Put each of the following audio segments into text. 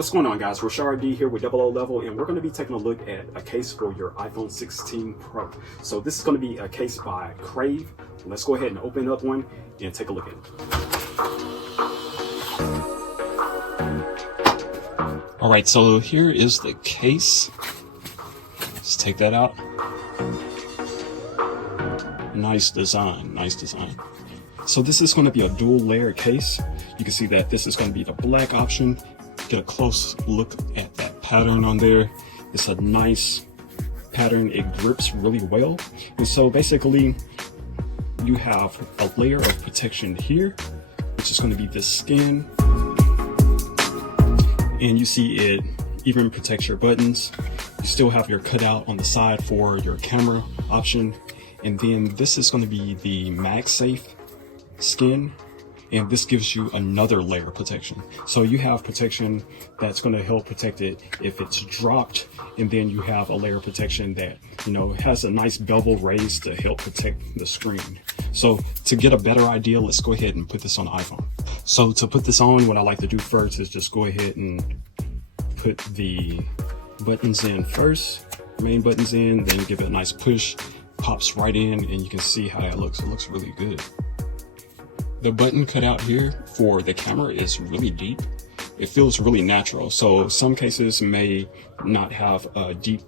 What's going on, guys? Rashard D here with Double O Level, and we're going to be taking a look at a case for your iPhone 16 Pro. So this is going to be a case by Crave. Let's go ahead and open up one and take a look at it. All right, so here is the case. Let's take that out. Nice design, nice design. So this is going to be a dual layer case. You can see that this is going to be the black option. Get a close look at that pattern on there. It's a nice pattern. It grips really well. And so basically you have a layer of protection here, which is going to be this skin. And you see it even protects your buttons. You still have your cutout on the side for your camera option. And then this is going to be the MagSafe skin. And this gives you another layer of protection. So you have protection that's going to help protect it if it's dropped, and then you have a layer of protection that, you know, has a nice bevel raise to help protect the screen. So to get a better idea, let's go ahead and put this on the iPhone. So to put this on, what I like to do first is just go ahead and put the buttons in first, main buttons in, then give it a nice push, pops right in, and you can see how that looks. It looks really good. The button cutout here for the camera is really deep. It feels really natural. So some cases may not have a deep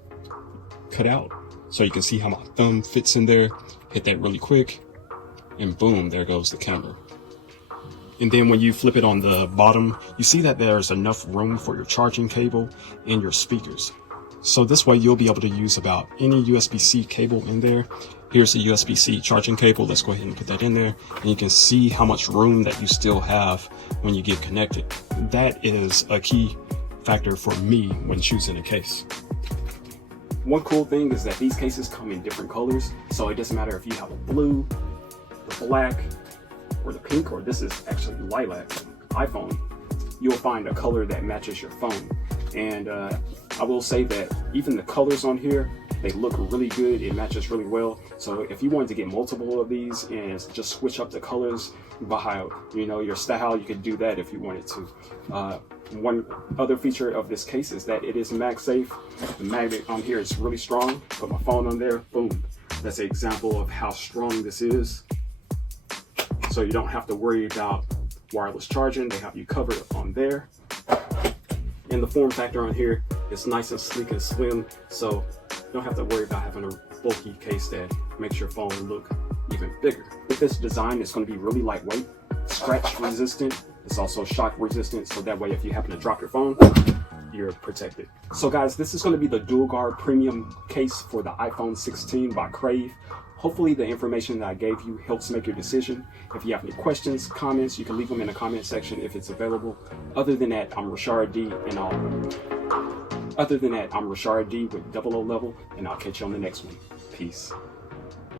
cutout. So you can see how my thumb fits in there. Hit that really quick and boom, there goes the camera. And then when you flip it on the bottom, you see that there's enough room for your charging cable and your speakers. So this way you'll be able to use about any USB-C cable in there. Here's the USB-C charging cable. Let's go ahead and put that in there. And you can see how much room that you still have when you get connected. That is a key factor for me when choosing a case. One cool thing is that these cases come in different colors. So it doesn't matter if you have a blue, the black, or the pink, or this is actually lilac iPhone. You'll find a color that matches your phone. And I will say that even the colors on here, they look really good. It matches really well. So if you wanted to get multiple of these and just switch up the colors by, you know, your style, you could do that if you wanted to. One other feature of this case is that it is MagSafe. The magnet on here is really strong. Put my phone on there, boom. That's an example of how strong this is. So you don't have to worry about wireless charging. They have you covered on there. And the form factor on here is nice and sleek and slim, so you don't have to worry about having a bulky case that makes your phone look even bigger. With this design, it's going to be really lightweight, scratch resistant. It's also shock resistant, so that way if you happen to drop your phone, you're protected. So guys, this is going to be the dual guard premium case for the iPhone 16 by Crave. Hopefully the information that I gave you helps make your decision. If you have any questions, comments, you can leave them in the comment section if it's available. Other than that, I'm Rashard D, and I'm Rashard D with Double O Level, and I'll catch you on the next one. Peace.